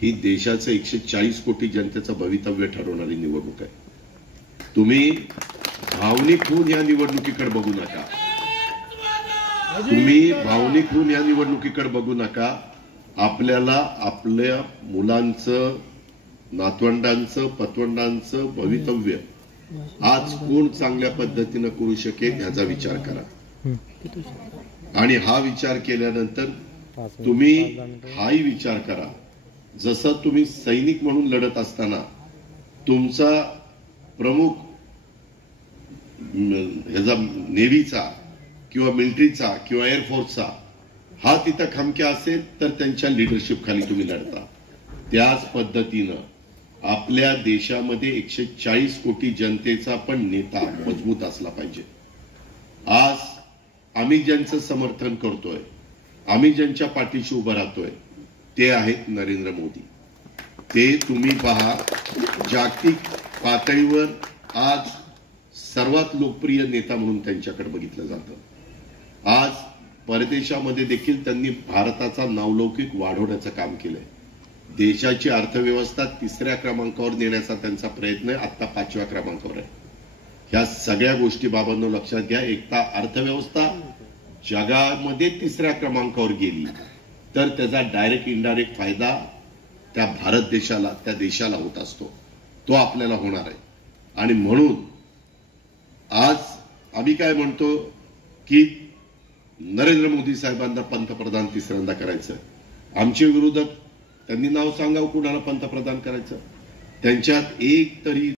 ही देशाचं 140 कोटी जनतेचं भवितव्य ठरवणारी निवडणूक आहे. तुम्ही भावनिक होऊन या निवडणुकीकडे बघू नका. तुम्ही भावनिक होऊन या निवडणुकीकडे बघू नका. आपल्याला आपल्या मुलांचं, नातवंडांचं, पतवंडांचं भवितव्य आज कोण चांगल्या पद्धतीने करू शकेल याचा विचार करा. आणि हा विचार केल्यानंतर तुम्ही हाही विचार करा, जसं तुम्ही सैनिक म्हणून लढत असताना तुमचा प्रमुख ह्याचा नेव्हीचा किंवा मिलिटरीचा किंवा एअरफोर्सचा हा तिथं खमक्या असेल तर त्यांच्या लिडरशिप खाली तुम्ही लढता. त्याच पद्धतीनं आपल्या देशामध्ये 140 कोटी जनतेचा पण नेता मजबूत असला पाहिजे. आज आम्ही ज्यांचं समर्थन करतोय, आम्ही ज्यांच्या पाठीशी उभं राहतोय ते आहेत नरेंद्र मोदी. ते तुम्ही पहा, जागतिक पातळीवर आज सर्वात लोकप्रिय नेता म्हणून त्यांच्याकडे बघितलं जातं. आज परदेशामध्ये देखील त्यांनी भारताचा नावलौकिक वाढवण्याचं काम केलंय. देशाची अर्थव्यवस्था 3ऱ्या क्रमांकावर नेण्याचा त्यांचा प्रयत्न आहे, आता 5व्या क्रमांकावर आहे. ह्या सगळ्या गोष्टी बाबांनो लक्षात घ्या. एकता अर्थव्यवस्था जगामध्ये 3ऱ्या क्रमांकावर गेली तर त्याचा डायरेक्ट इनडायरेक्ट फायदा त्या भारत देशाला, त्या देशाला होत असतो. तो आपल्याला होणार आहे. आणि म्हणून आज आम्ही काय म्हणतो की नरेंद्र मोदी साहेबांना पंतप्रधान 3ऱ्यांदा करायचं. आमचे विरोधक त्यांनी नाव सांगावं कुणाला पंतप्रधान करायचं. त्यांच्यात एक तरी